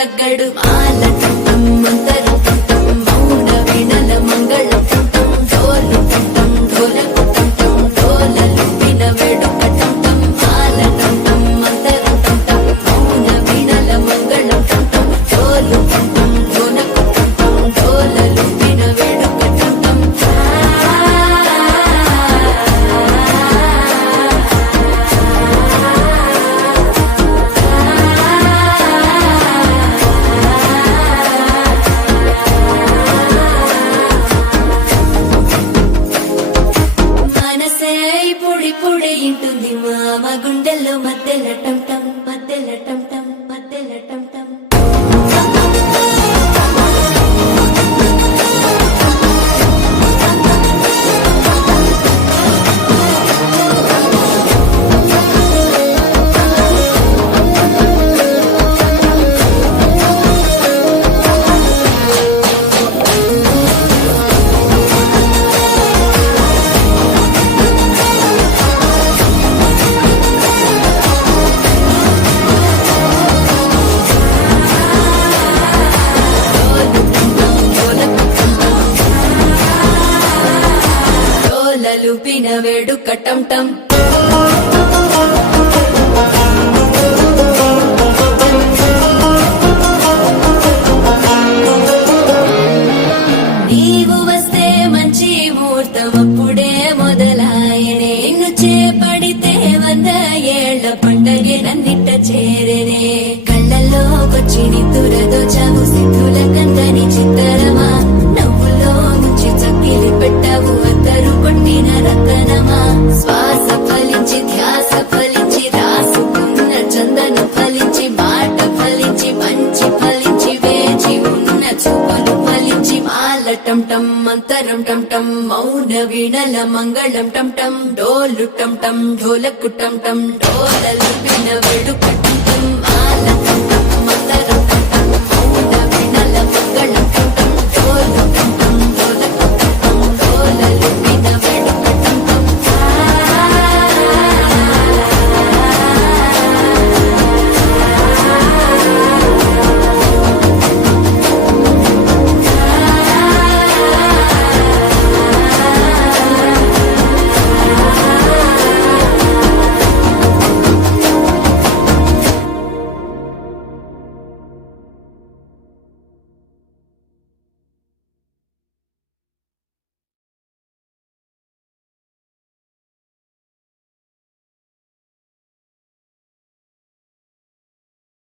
తగ్గడు మాల టం మంతరం టం మౌన వీణల మంగళం టం డోలు టం డోలకు టం డోలలు విన వేడుక టం మాల టం మంతరం టం మౌన వీణల మంగళం టం డోలు టం డోలకు టం డోలలు విన వేడుక టం మనసే పొడి పొడి ఇంటుంది మామ గుండెల్లో మధ్యల టం టం మధ్యల టం టం మధ్యల టం టం డోలలు పిన వేడుక టం టం నీవు వస్తే మంచి ముహూర్తం అప్పుడే మొదలాయనే నిన్ను చేపడితే 100 ఏళ్ల పండగే నన్నిట్ట చేరేనే కళ్ళల్లోకొచ్చి నిద్దురదోచావు సిద్ధుల కందని చిత్తరమా నవ్వులో ముంచి చక్కిలి పెట్టావు అద్దరు కొట్టిన రతనమా శ్వాస ఫలించి ధ్యాస ఫలించి రాసుకున్న చందను ఫలించి మాట ఫలించి మంచి ఫలించి వేచి ఉన్న చూపులు ఫలించి మాల టం టం మంతరం టం టం మౌన వీణల మంగళం టం టం డోలు టం టం ఢోలకు టం టం డోలలు విన వేడుక టం టం మాల టం టం మంతరం